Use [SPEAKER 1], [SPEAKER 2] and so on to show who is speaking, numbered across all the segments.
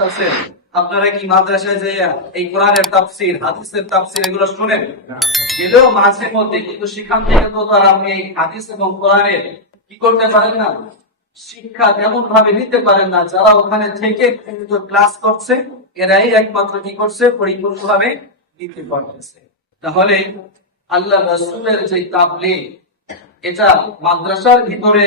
[SPEAKER 1] আছে আপনারা কি মাদ্রাসায় যাইয়া এই কোরআনের তাফসির হাদিসের তাফসির এগুলো শুনেন? গেলেও মাঝে মধ্যে কিন্তু সেখান থেকে তো তার আপনি এই হাদিস এবং কোরআনের কি করতে পারেন না? শিক্ষা তেমন ভাবে নিতে পারেন না। যারা ওখানে থেকে কিন্তু ক্লাস করছে এরাই একমাত্র কি করছে? পরিপূর্ণ ভাবে নিতে পারতেছে। তাহলে আল্লাহ রসুলের যে তাবলিগ এটা মাদ্রাসার ভিতরে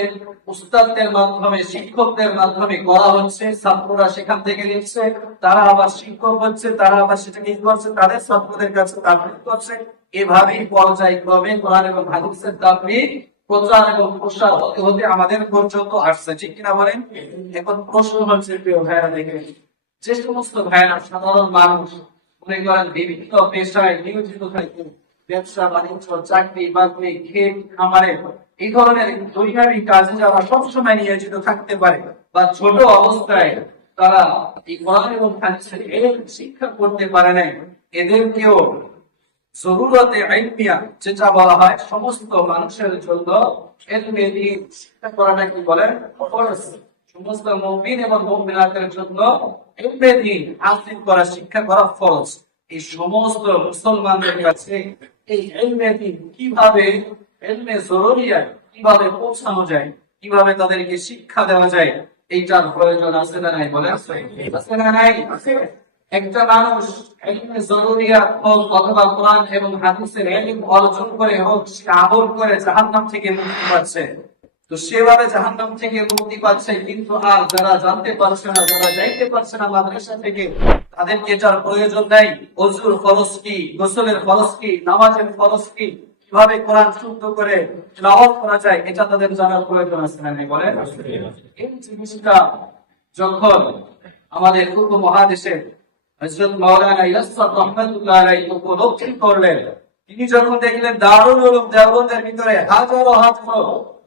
[SPEAKER 1] উস্তাদদের মাধ্যমে, শিক্ষকদের মাধ্যমে করা হচ্ছে, ছাত্ররা সেখান থেকে নিচ্ছে, তারা আবার শিক্ষক হচ্ছে, তারা আবার সেটাকে করছে, তাদের ছাত্রদের কাছে তাবলিগ করছে। এভাবেই পর্যায়ক্রমে কোরআন এবং হাদিসের তাবলিগ, প্রচার এবং প্রসার হতে হতে আমাদের পর্যন্ত আসছে। ঠিক কিনা বলেন? এখন প্রশ্ন হচ্ছে, প্রিয় ভাইরা দেখে যে সমস্ত ভাইরা সাধারণ মানুষ, মনে করেন বিভিন্ন পেশায় নিয়োজিত থাকে ব্যবসা, বাণিজ্য, চাকরি বাকরি ক্ষেত খামারে এই ধরনের দৈনন্দিন কাজে যারা সবসময় নিয়োজিত থাকতে পারে বা ছোট অবস্থায় তারা এই কোরআন এবং হাদিসের শিক্ষা করতে পারে না এদেরকেও জরুরতে আইনিয়া যেটা বলা হয় সমস্ত মানুষের জন্য এলমে দিন শিক্ষা করাটা কি বলে? সমস্ত মুমিন এবং মুমিনাতের জন্য এলমে দিন হাসিল করা, শিক্ষা করা ফরজ। এই সমস্ত মুসলমানদের কাছে এই কীভাবে কীভাবে পৌঁছানো যায়, কীভাবে তাদেরকে শিক্ষা দেওয়া যায়, এইটার প্রয়োজন আছে না নাই বলে আছে না নাই? একটা মানুষ অথবা কোরআন এবং হাদিসের অর্জন করে হোক, সে করে জাহান্নাম থেকে মুক্তি পাচ্ছে। তো সেভাবে জাহান্নাম থেকে মুক্তি পাচ্ছে, কিন্তু আর যারা জানতে পারছে না, যারা যাইতে পারছে না মাদ্রাসা থেকে, তাদেরকে এটার প্রয়োজন নাই অজুর খরচ কি, গোসলের খরচ কি, নামাজের খরচ কি, কীভাবে কোরআন শুদ্ধ করে করা যায়, এটা তাদের জানার প্রয়োজন আছে না নাই এই জিনিসটা যখন আমাদের পূর্ব হযরত মাওলানা উপলব্ধি করলেন, তিনি যখন দেখলেন দারুল উলুম দেওবন্দের ভিতরে হাজারো হাজারো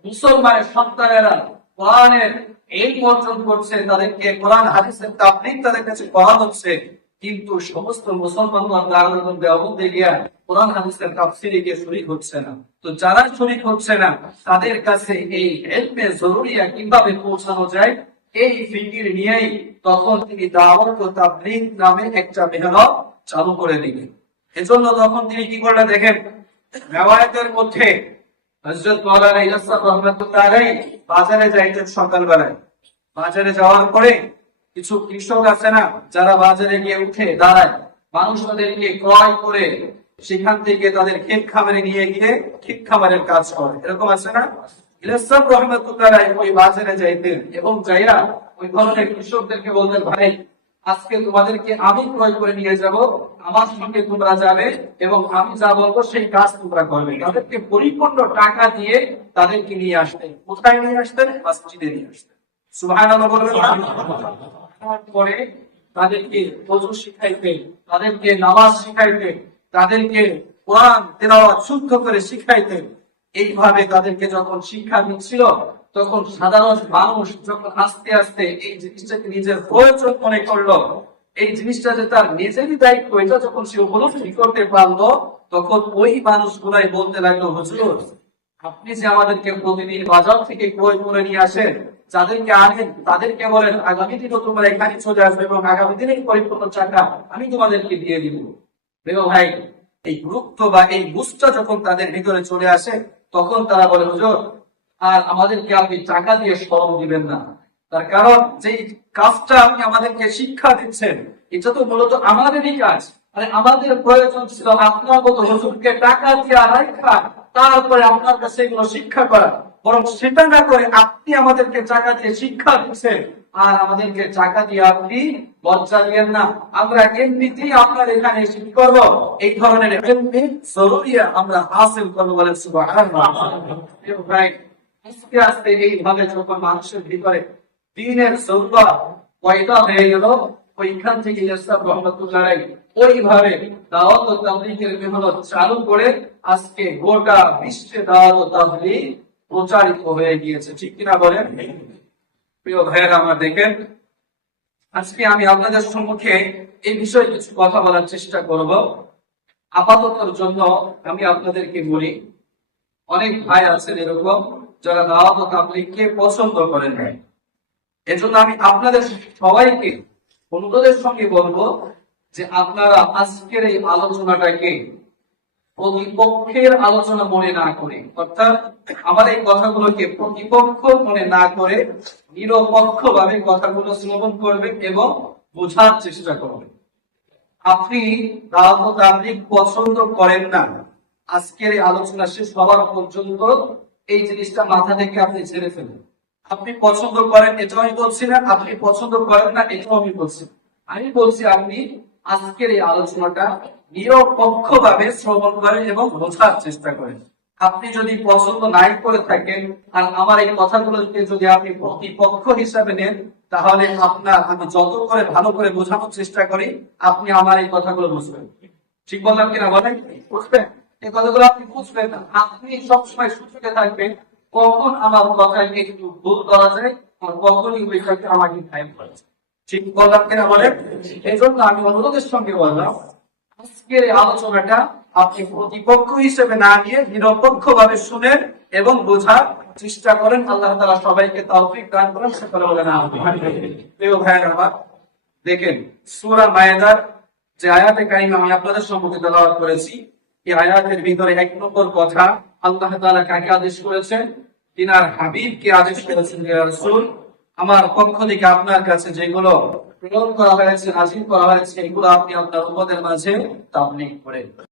[SPEAKER 1] মুসলমানের সন্তানেরা কোরআনের এই অর্জন করছে, তাদেরকে কোরআন, হাদিসের তাবলীগ তাদের কাছে করা হচ্ছে। কিন্তু সমস্ত মুসলমান গিয়া কোরআন, হাদিসের তাফসিরে গিয়ে শরীক হচ্ছে না। তো যারা শরীক হচ্ছে না, তাদের কাছে এই জরুরিয়া কীভাবে পৌঁছানো যায়, এই ফিকির নিয়েই তখন তিনি দাওয়াত ও নামে একটা মেহনত চালু করে দিলেন। এজন্য তখন তিনি কি করলেন দেখেন, রেওয়ায়াতের মধ্যে বাজারে যাইতেন সকালবেলায়। বাজারে যাওয়ার পরে কিছু কৃষক আছে না, যারা বাজারে গিয়ে উঠে দাঁড়ায়, মানুষ তাদেরকে ক্রয় করে সেখান থেকে তাদের ক্ষেত খামারে নিয়ে গিয়ে ক্ষেত খামারের কাজ করে। এরকম আছে না? ইলাসাব রহমতুল্লাহ ওই বাজারে যাইতেন এবং যাইরা ওই ধরনের কৃষকদেরকে বলতেন, ভাই আজকে তোমাদেরকে আমি ক্রয় করে নিয়ে যাব, আমার সঙ্গে তোমরা যাবে এবং আমি যা বলব সেই কাজ তোমরা করবে। তাদেরকে পরিপূর্ণ টাকা দিয়ে তাদেরকে নিয়ে আসতেন কোথায় নিয়ে আসতেন মসজিদে নিয়ে আসতেন তারপরে তাদেরকে ওযু শিখাইতেন তাদেরকে নামাজ শিখাইতেন তাদেরকে কোরআন, তেলাওয়াত শুদ্ধ করে শিখাইতেন এইভাবে তাদেরকে যখন শিক্ষা দিচ্ছিল তখন সাধারণ মানুষ যখন আস্তে আস্তে এই জিনিসটাকে নিজের প্রয়োজন মনে করল, এই জিনিসটা যে তার নিজেরই দায়িত্ব, এটা যখন সে উপলব্ধি করতে পারল, তখন ওই মানুষগুলাই বলতে লাগল, হুজুর, আপনি যে আমাদেরকে প্রতিদিন বাজার থেকে ক্রয় করে নিয়ে আসেন, যাদেরকে আনেন, তাদেরকে বলেন, আগামী দিনও তোমরা এখানে চলে আসবে এবং আগামী দিনের পরিপূর্ণ টাকা আমি তোমাদেরকে দিয়ে দিব। প্রিয় ভাই, এই গুরুত্ব বা এই বুঝটা যখন তাদের ভিতরে চলে আসে, তখন তারা বলে, হুজুর আর আমাদেরকে আপনি টাকা দিয়ে শ্রম দিবেন না। তার কারণ যে কাজটা আপনি আমাদেরকে শিক্ষা দিচ্ছেন, এটা তো মূলত আমাদেরই কাজ। মানে আমাদের প্রয়োজন ছিল আপনার মতো হুজুরকে টাকা দিয়ে রাখা তারপরে আপনার কাছে এগুলো শিক্ষা করা। বরং সেটা না করে আপনি আমাদেরকে টাকা দিয়ে শিক্ষা দিচ্ছেন, আর আমাদেরকে টাকা দিয়ে আপনি লজ্জা দিয়েন না। আমরা এমনিতেই আপনার এখানে কি করব? এই ধরনের জরুরিয়া আমরা হাসিল করব বলে ভাই আস্তে আস্তে এইভাবে যখন মানুষের ভিতরে দিনের পয়দা হয়ে গেল, ওইখান থেকে রহমতুল্লাহ ওইভাবে দাওয়াত ও তাবলীগের মেহনত চালু করে আজকে গোটা বিশ্বে দাওয়াত ও তাবলীগ প্রচারিত হয়ে গিয়েছে। ঠিক কিনা বলেন? প্রিয় ভাইয়েরা, আমার দেখেন, আজকে আমি আপনাদের সম্মুখে এই বিষয়ে কিছু কথা বলার চেষ্টা করব। আপাততর জন্য আমি আপনাদেরকে বলি অনেক ভাই আছেন এরকম, যারা দাওয়াত তাবলীগকে পছন্দ করেন না এজন্য আমি আপনাদের সবাইকে অনুরোধের সঙ্গে বলব যে আপনারা আজকের এই আলোচনাটাকে প্রতিপক্ষের আলোচনা মনে না করে, অর্থাৎ আমার এই কথাগুলোকে প্রতিপক্ষ মনে না করে নিরপেক্ষ ভাবে কথাগুলো শ্রবণ করবেন এবং বোঝার চেষ্টা করবেন। আপনি দাওয়াত তাবলীগ পছন্দ করেন না। আজকের এই আলোচনা শেষ হওয়ার পর্যন্ত এই জিনিসটা মাথা থেকে আপনি ছেড়ে ফেলুন। আপনি পছন্দ করেন, এটাও আমি বলছি না, আপনি পছন্দ করেন না, এটাও আমি বলছি আমি বলছি আপনি আজকের এই আলোচনাটা নিরপেক্ষ ভাবে শ্রবণ করেন এবং বোঝার চেষ্টা করেন। আপনি যদি পছন্দ নাই করে থাকেন, আর আমার এই কথাগুলোকে যদি আপনি প্রতিপক্ষ হিসাবে নেন, তাহলে আপনার আমি যত করে ভালো করে বোঝানোর চেষ্টা করি, আপনি আমার এই কথাগুলো বুঝবেন। ঠিক বললাম কিনা বলেন? বুঝবেন। এই কথাগুলো আপনি বুঝবেন না। আপনি সবসময় সুযোগে থাকবেন। কখন আমার কথাকে একটু ভুল করা যায়, আর কখনই ওই আমাকে টাইম করা। ঠিক বললাম বলেন? এই জন্য আমি অনুরোধের সঙ্গে বললাম, আজকের আলোচনাটা আপনি প্রতিপক্ষ হিসেবে না নিরপেক্ষ ভাবে শুনেন এবং বোঝার চেষ্টা করেন। আল্লাহ তালা সবাইকে তৌফিক দান করেন। সকলে বলেন। প্রিয় ভাইয়ের দেখেন, সূরা মায়েদার যে আয়াতে কারিম আমি আপনাদের সম্মুখে তেলাওয়াত করেছি। এই আয়াতের ভিতরে এক নম্বর কথা, আল্লাহ তালা কাকে আদেশ করেছেন? তিনি আর হাবিব কে আদেশ করেছেন আমার পক্ষ থেকে আপনার কাছে যেগুলো প্রেরণ করা হয়েছে, নাজিল করা হয়েছে, এগুলো আপনি আপনার উপদের মাঝে তা আপনি করেন